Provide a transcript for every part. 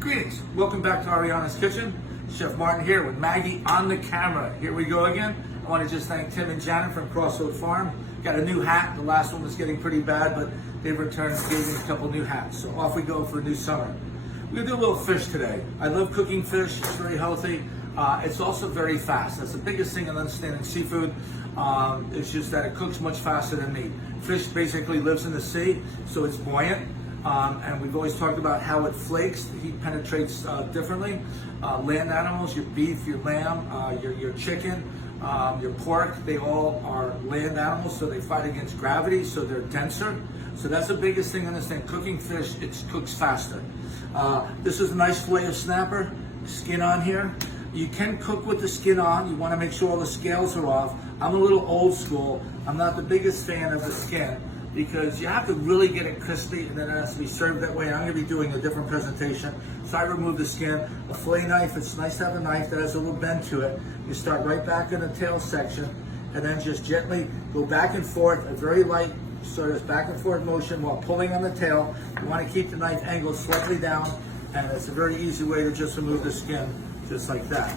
Greetings. Welcome back to Ariana's Kitchen. Chef Martin here with Maggie on the camera. Here we go again. I want to just thank Tim and Janet from Crossroad Farm. Got a new hat. The last one was getting pretty bad, but they've returned and gave me a couple new hats. So off we go for a new summer. We're going to do a little fish today. I love cooking fish. It's very healthy. It's also very fast. That's the biggest thing in understanding seafood. It's just that it cooks much faster than meat. Fish basically lives in the sea, so it's buoyant. And we've always talked about how it flakes. The heat penetrates differently. Land animals, your beef, your lamb, your chicken, your pork, they all are land animals, so they fight against gravity, so they're denser. So that's the biggest thing to understand. Cooking fish, it cooks faster. This is a nice fillet of snapper, skin on here. You can cook with the skin on. You want to make sure all the scales are off. I'm a little old school. I'm not the biggest fan of the skin, because you have to really get it crispy and then it has to be served that way. I'm going to be doing a different presentation. So I remove the skin. A fillet knife, it's nice to have a knife that has a little bend to it. You start right back in the tail section and then just gently go back and forth, a very light sort of back and forth motion while pulling on the tail. You want to keep the knife angled slightly down, and it's a very easy way to just remove the skin, just like that.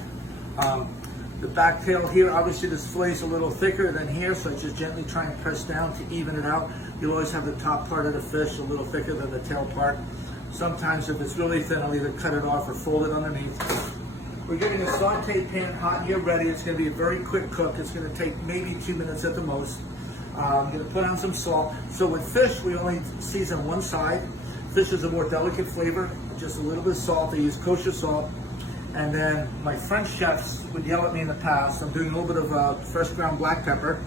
The back tail here, obviously this fillet is a little thicker than here, so I just gently try and press down to even it out. You'll always have the top part of the fish a little thicker than the tail part. Sometimes if it's really thin, I'll either cut it off or fold it underneath. We're getting a saute pan hot here ready. It's going to be a very quick cook. It's going to take maybe 2 minutes at the most. I'm going to put on some salt. So with fish, we only season one side. Fish is a more delicate flavor, just a little bit of salt. They use kosher salt. And then my French chefs would yell at me in the past. I'm doing a little bit of fresh ground black pepper.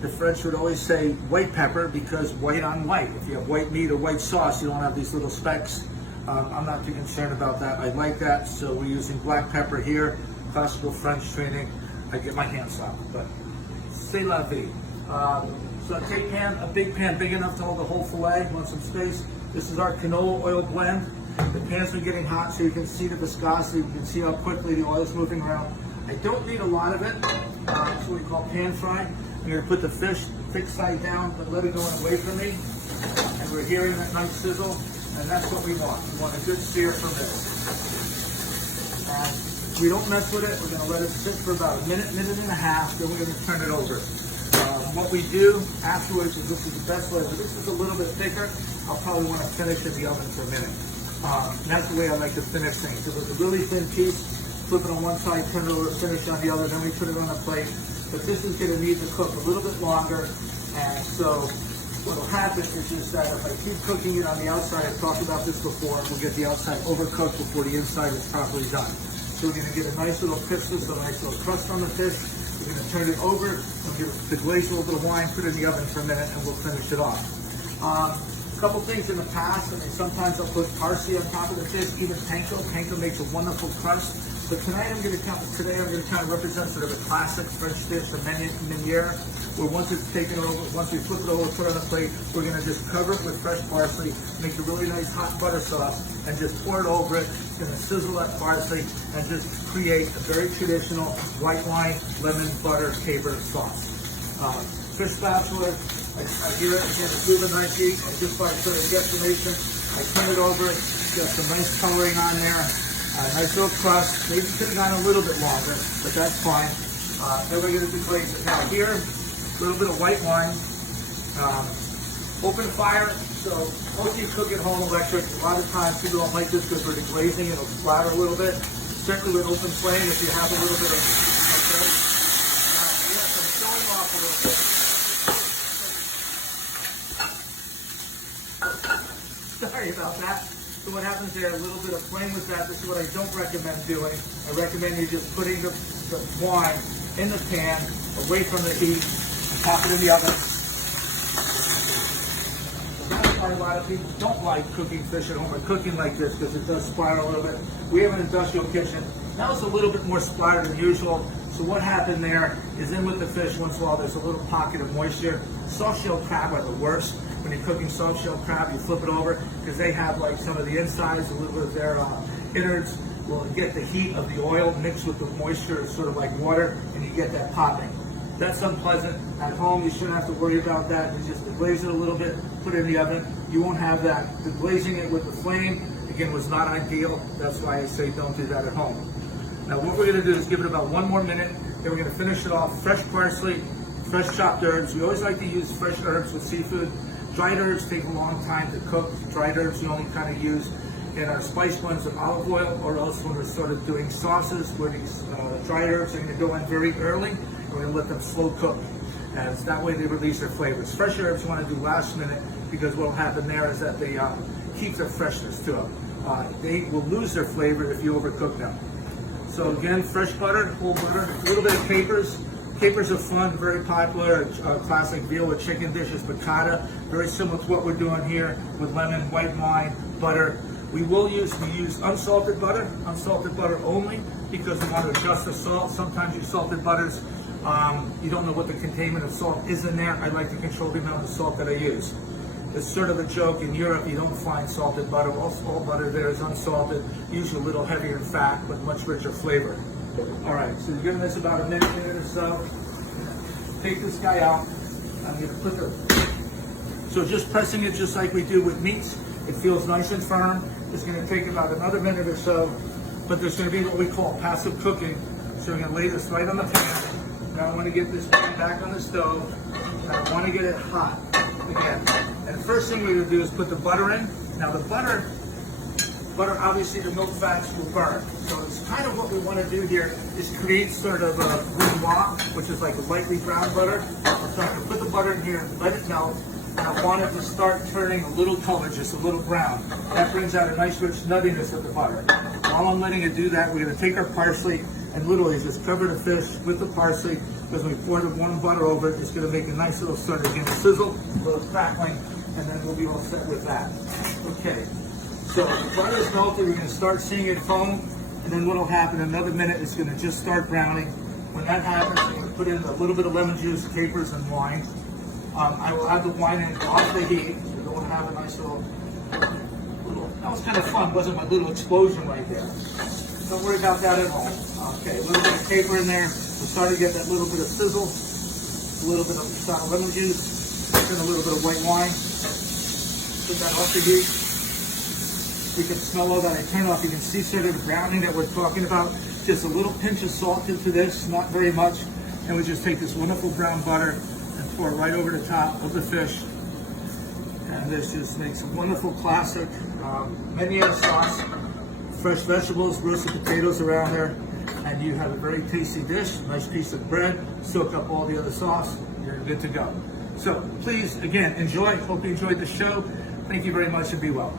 The French would always say white pepper because white on white. If you have white meat or white sauce, you don't have these little specks. I'm not too concerned about that. I like that, so we're using black pepper here. Classical French training. I get my hands slapped, but c'est la vie. Saute pan, a big pan big enough to hold the whole fillet. Want some space? This is our canola oil blend. The pans are getting hot, so you can see the viscosity. You can see how quickly the oil is moving around. I don't need a lot of it. That's what we call pan fry. I'm going to put the fish thick side down, but let it go away from me. And we're hearing that nice sizzle, and that's what we want. We want a good sear from this. And we don't mess with it. We're going to let it sit for about a minute, minute and a half. Then we're going to turn it over. What we do afterwards is, this is the best way. But this is a little bit thicker. I'll probably want to finish in the oven for a minute. And that's the way I like to finish things. If it's a really thin piece, flip it on one side, turn it over, finish on the other, then we put it on a plate. But this is going to need to cook a little bit longer. And so what will happen is just that if I keep cooking it on the outside, I've talked about this before, we'll get the outside overcooked before the inside is properly done. So we're going to get a nice little crispness, a nice little crust on the fish. We're going to turn it over, and give the glaze a little bit of wine, put it in the oven for a minute, and we'll finish it off. A couple things in the past, and sometimes I'll put parsley on top of the fish, even panko. Panko makes a wonderful crust. But tonight I'm going to kind of represent sort of a classic French dish, a meunière, where once it's taken over, once we flip it over, put it on a plate, we're going to just cover it with fresh parsley, make a really nice hot butter sauce, and just pour it over it. It's going to sizzle that parsley and just create a very traditional white wine, lemon, butter, caper sauce. Fish spatula. I hear it again, it's moving nice heat, and just by sort of guesstimation, I turn it over, got some nice coloring on there, nice little crust, maybe could have gone a little bit longer, but that's fine. Then we're going to deglaze it. Now here, a little bit of white wine, open fire, so most of you cook at home electric. A lot of times people don't like this because we're deglazing, it'll splatter a little bit. Certainly with open flame, if you have a little bit of, okay. Yes, I'm showing off a little bit. Sorry about that. So what happens there, a little bit of flame with that. This is what I don't recommend doing. I recommend you just putting the wine in the pan, away from the heat, and pop it in the oven. That's why a lot of people don't like cooking fish at home or cooking like this, because it does splatter a little bit. We have an industrial kitchen. Now it's a little bit more splattered than usual. So what happened there is, in with the fish, once in a while there's a little pocket of moisture. Soft shell crab are the worst. When you're cooking soft shell crab, you flip it over, because they have like some of the insides, a little bit of their innards will get the heat of the oil mixed with the moisture. It's sort of like water, and you get that popping. That's unpleasant. At home, you shouldn't have to worry about that. You just deglaze it a little bit, put it in the oven. You won't have that. Deglazing it with the flame, it again, was not ideal. That's why I say don't do that at home. Now what we're gonna do is give it about 1 more minute, then we're gonna finish it off. Fresh parsley, fresh chopped herbs. We always like to use fresh herbs with seafood. Dried herbs take a long time to cook. Dried herbs you only kind of use in our spice blends of olive oil, or else when we're sort of doing sauces where these dried herbs are gonna go in very early. We're gonna let them slow cook. And that way they release their flavors. Fresh herbs you wanna do last minute, because what'll happen there is that they keep their freshness to them. They will lose their flavor if you overcook them. So again, fresh butter, whole butter, a little bit of capers. Capers are fun, very popular. Classic veal or chicken dish is piccata, very similar to what we're doing here with lemon, white wine, butter. We use unsalted butter only, because we want to adjust the salt. Sometimes you salted butters, you don't know what the containment of salt is in there. I like to control the amount of salt that I use. It's sort of a joke in Europe, you don't find salted butter. All butter there is unsalted, usually a little heavier in fat, but much richer flavor. All right, so you're giving this about a minute or so. Take this guy out. I'm gonna put so just pressing it just like we do with meats. It feels nice and firm. It's gonna take about another minute or so, but there's gonna be what we call passive cooking. So we're gonna lay this right on the pan. Now I wanna get this pan back on the stove. And I wanna get it hot again. And the first thing we're gonna do is put the butter in. Now the butter, obviously the milk fats will burn. So it's kind of what we want to do here is create sort of a bouilloire, which is like a lightly brown butter. So I'm going to put the butter in here, let it melt, and I want it to start turning a little color, just a little brown. That brings out a nice rich nuttiness of the butter. While I'm letting it do that, we're going to take our parsley and literally just cover the fish with the parsley, because when we pour the warm butter over it, it's going to make a nice little sort of sizzle, a little crackling, and then we'll be all set with that. Okay. So the butter is melted, we're going to start seeing it foam, and then what will happen in another minute, it's going to just start browning. When that happens, I'm going to put in a little bit of lemon juice, capers, and wine. I will add the wine in off the heat, so we'll have a nice little, that was kind of fun, wasn't my little explosion right there. Don't worry about that at all. Okay, a little bit of caper in there, we'll start to get that little bit of sizzle, a little bit of lemon juice, and a little bit of white wine. Put that off the heat. We can smell all that. I turn off. You can see sort of the browning that we're talking about. Just a little pinch of salt into this, not very much. And we just take this wonderful brown butter and pour it right over the top of the fish. And this just makes a wonderful classic Meunier sauce. Fresh vegetables, roasted potatoes around there. And you have a very tasty dish. Nice piece of bread. Soak up all the other sauce. You're good to go. So please, again, enjoy. Hope you enjoyed the show. Thank you very much and be well.